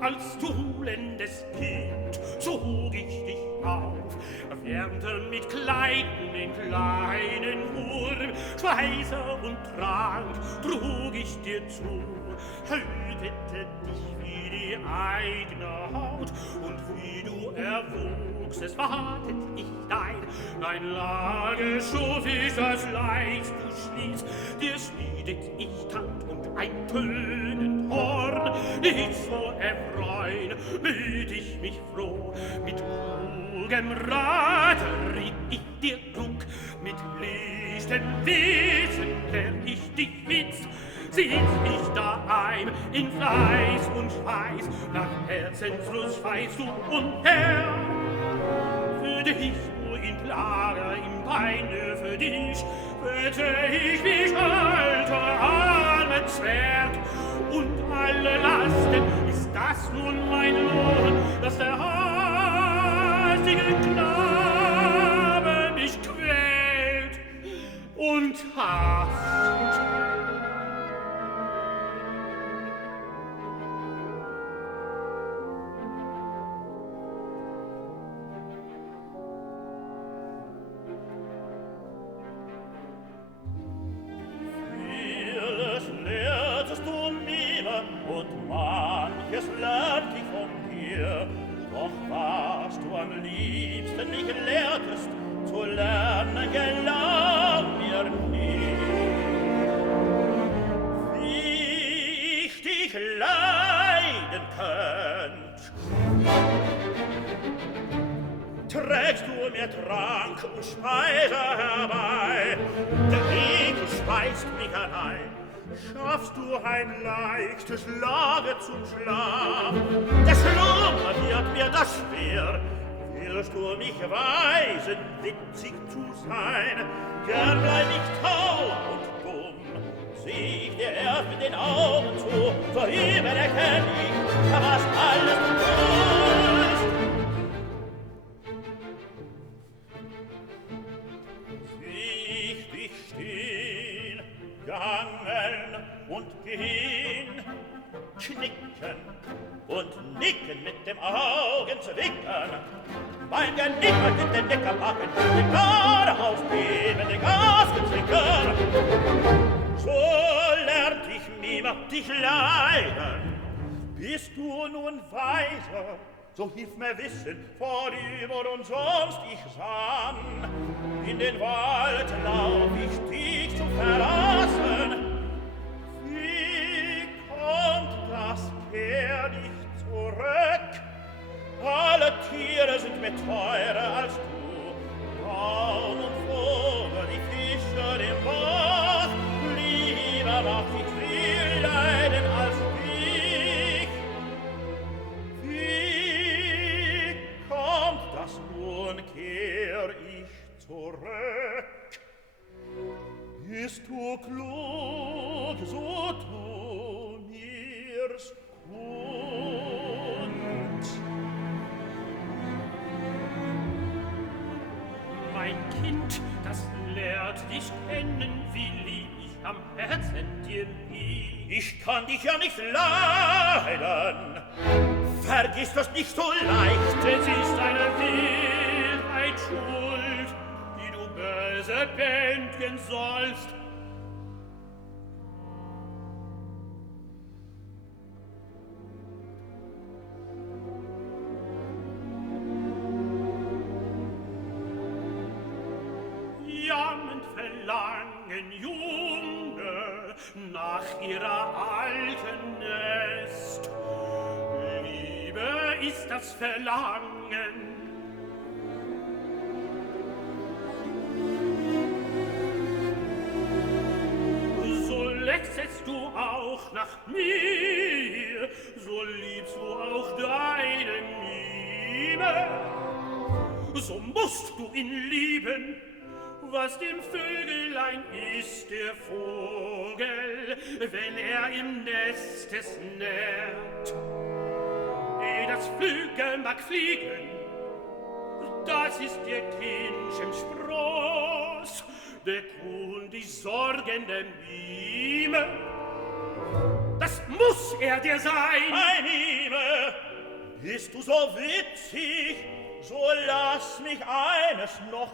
Als dulendes Kind zog ich dich auf, wärmte mit Kleiden den kleinen Wurm, Speise und Trank trug ich dir zu, hütete dich wie die eigene Haut, und wie du erwuchsest, wartet ich dein Lager schuf ich das leicht du schließt, dir schmiedet ich Tand und ein tönend Horn, dich so erfreuen, müd ich mich froh, mit klugem Rate riet ich dir klug, mit lichtem Wesen lehr ich dich Witz, sitz ich daheim in Fleiß und Schweiß, nach Herzenslust weißt du umher, für dich nur in Plage, im Beine für dich, wette ich mich alter armer Zwerg, und alle Lasten, ist das nun mein Lohn, dass der hastige Knabe mich quält und hasst. Und manches lernt ich von dir, doch was du am liebsten mich lehrtest, zu lernen gelang mir nie. Wie ich dich leiden könnt, trägst du mir Trank und Speise herbei, denn du speist mich allein. Schaffst du ein leichtes Lager zum Schlaf, der Schlummer wird mir das schwer. Willst du mich weisen, witzig zu sein, gern bleib ich taub und dumm. Sieh ich dir erst mit den Augen zu, so übererkenn ich, was alles du tust. Sieh ich dich stehen, gangen und gehen, knicken und nicken mit dem Augenzwinkern, beim Genicken mit den Nickerbacken, den geradeaus geben, den Gasgezwinkern. So lernt ich mima dich leiden. Bist du nun weiser, so hilf mir wissen, vorüber und sonst ich sann. In den Wald lauf ich dich zu verlassen. Wie kommt das, kehr dich zurück? Alle Tiere sind mir teurer als du. Baum und Vogel, die Fische, den Bach. Lieber mach ich viel leiden als dich. Wie kommt das nun, kehr ich zurück? Bist du klug, so tu mir's kund. Mein Kind, das lehrt dich kennen, wie lieb ich am Herzen dir lieg. Ich kann dich ja nicht leiden, vergiss das nicht so leicht. Es ist eine Wildheit schuld, die du böse bändigen sollst. Jammend verlangen Junge nach ihrer alten Nest. Liebe ist das Verlangen, so lechzest du auch nach mir, so liebst du auch deine Liebe, so musst du ihn lieben. Was dem Vögelein ist der Vogel, wenn er im Nest es nährt. Das Flügel mag fliegen, das ist der Kindchen Spross, der Kuhn die Sorgen der Mime. Das muss er dir sein. Mein Liebe, bist du so witzig, so lass mich eines noch